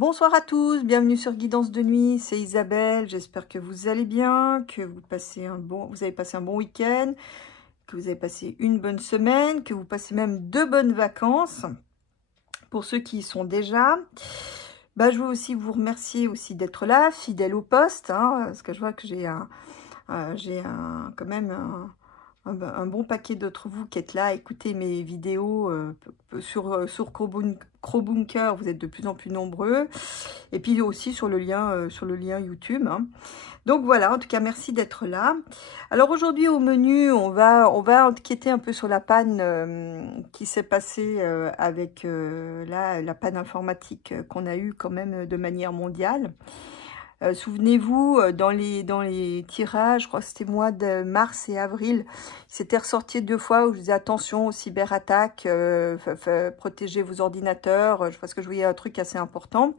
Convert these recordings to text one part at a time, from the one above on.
Bonsoir à tous, bienvenue sur Guidance de nuit, c'est Isabelle, j'espère que vous allez bien, que vous avez passé un bon week-end, que vous avez passé une bonne semaine, que vous passez même 2 bonnes vacances. Pour ceux qui y sont déjà, je veux aussi vous remercier aussi d'être là, fidèle au poste, parce que je vois que j'ai quand même un bon paquet d'entre vous qui êtes là à écouter mes vidéos sur Crowbunker, vous êtes de plus en plus nombreux, et puis aussi sur le lien YouTube. Donc voilà, en tout cas, merci d'être là. Alors aujourd'hui au menu, on va enquêter un peu sur la panne qui s'est passée avec la panne informatique qu'on a eue quand même de manière mondiale. Souvenez-vous, dans les tirages, je crois que c'était mois de mars et avril, c'était ressorti 2 fois où je disais attention aux cyberattaques, protégez vos ordinateurs, parce que je voyais un truc assez important.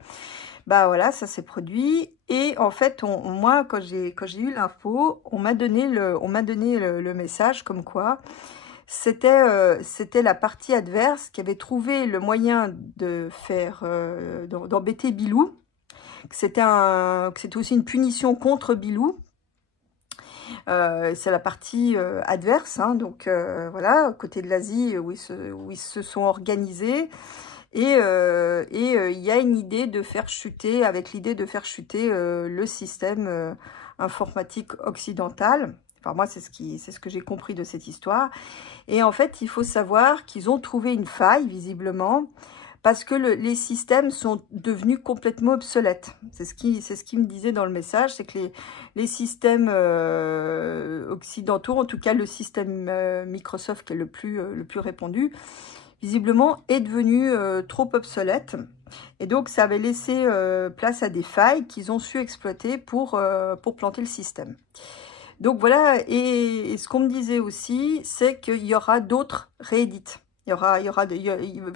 Voilà, ça s'est produit. Et en fait, moi, quand j'ai eu l'info, on m'a donné le message comme quoi c'était la partie adverse qui avait trouvé le moyen de faire d'embêter Bilou. C'était aussi une punition contre Bilou. C'est la partie adverse, donc voilà, côté de l'Asie où ils se sont organisés. Et il y a une idée de faire chuter, le système informatique occidental. Enfin, moi, c'est ce que j'ai compris de cette histoire. Et en fait, il faut savoir qu'ils ont trouvé une faille, visiblement, parce que les systèmes sont devenus complètement obsolètes. C'est ce qui me disait dans le message, c'est que les systèmes occidentaux, en tout cas le système Microsoft qui est le plus répandu, visiblement est devenu trop obsolète. Et donc ça avait laissé place à des failles qu'ils ont su exploiter pour planter le système. Donc voilà, et ce qu'on me disait aussi, c'est qu'il y aura d'autres réédits. Il va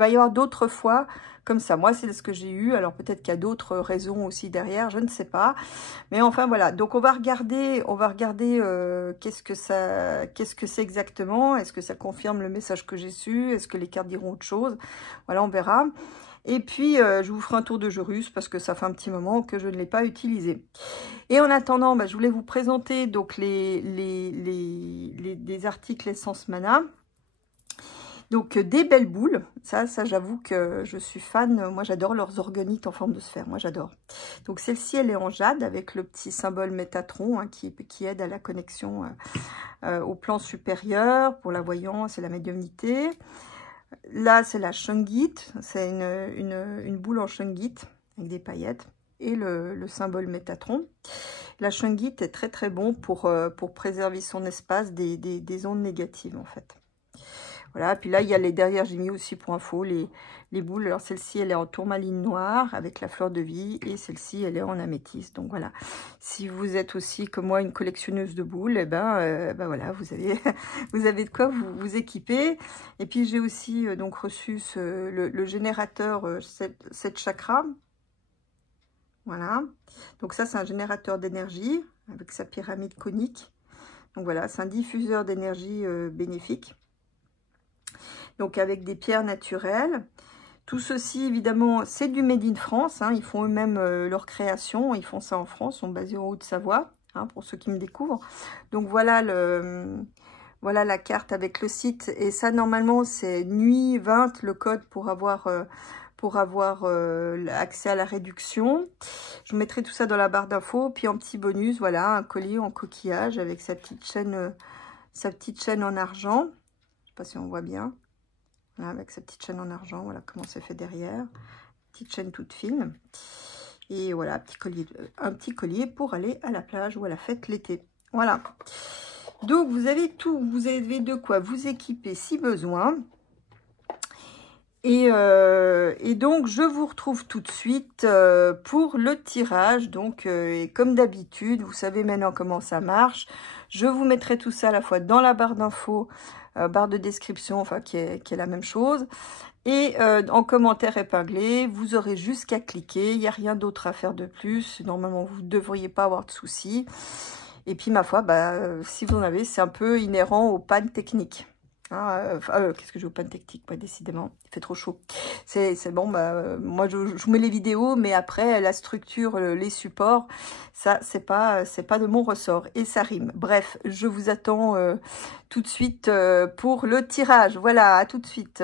y avoir d'autres fois comme ça. Moi, c'est ce que j'ai eu. Alors peut-être qu'il y a d'autres raisons aussi derrière, je ne sais pas. Mais enfin voilà. Donc on va regarder qu'est-ce que c'est exactement. Est-ce que ça confirme le message que j'ai su? Est-ce que les cartes diront autre chose? Voilà, on verra. Et puis je vous ferai un tour de jeu russe parce que ça fait un petit moment que je ne l'ai pas utilisé. Et en attendant, je voulais vous présenter donc les articles Essence Mana. Donc des belles boules, ça j'avoue que je suis fan, moi j'adore leurs organites en forme de sphère, moi j'adore. Donc celle-ci elle est en jade avec le petit symbole Métatron qui aide à la connexion au plan supérieur, pour la voyance et la médiumnité. Là c'est la Shungite, c'est une boule en Shungite avec des paillettes et le symbole Métatron. La Shungite est très très bon pour préserver son espace des ondes négatives en fait. Voilà, puis là, il y a derrière, j'ai mis aussi pour info les boules. Alors, celle-ci, elle est en tourmaline noire avec la fleur de vie. Et celle-ci, elle est en améthyste. Donc, voilà. Si vous êtes aussi, comme moi, une collectionneuse de boules, voilà, vous avez de quoi vous équiper. Et puis, j'ai aussi donc reçu le générateur 7 chakras. Voilà. Donc, ça, c'est un générateur d'énergie avec sa pyramide conique. Donc, voilà, c'est un diffuseur d'énergie bénéfique. Donc avec des pierres naturelles. Tout ceci, évidemment, c'est du Made in France. Ils font eux-mêmes leur création. Ils font ça en France, ils sont basés en Haute-Savoie, pour ceux qui me découvrent. Donc voilà la carte avec le site. Et ça, normalement, c'est nuit 20, le code pour avoir accès à la réduction. Je vous mettrai tout ça dans la barre d'infos. Puis en petit bonus, voilà, un collier en coquillage avec sa petite chaîne en argent. Je ne sais pas si on voit bien. Voilà, avec sa petite chaîne en argent, voilà comment c'est fait derrière. Petite chaîne toute fine. Et voilà, un petit collier pour aller à la plage ou à la fête l'été. Voilà. Donc, vous avez tout. Vous avez de quoi vous équiper si besoin. Et donc, je vous retrouve tout de suite pour le tirage. Donc, et comme d'habitude, vous savez maintenant comment ça marche. Je vous mettrai tout ça à la fois dans la barre d'infos, barre de description, enfin qui est la même chose. Et en commentaire épinglé, vous aurez juste qu'à cliquer. Il n'y a rien d'autre à faire de plus. Normalement, vous ne devriez pas avoir de soucis. Et puis, ma foi, si vous en avez, c'est un peu inhérent aux pannes techniques. Qu'est-ce que j'ai au pain technique, ouais, décidément, il fait trop chaud. C'est bon, bah, moi je vous mets les vidéos, mais après la structure, les supports, ça c'est pas de mon ressort et ça rime. Bref, je vous attends tout de suite pour le tirage. Voilà, à tout de suite.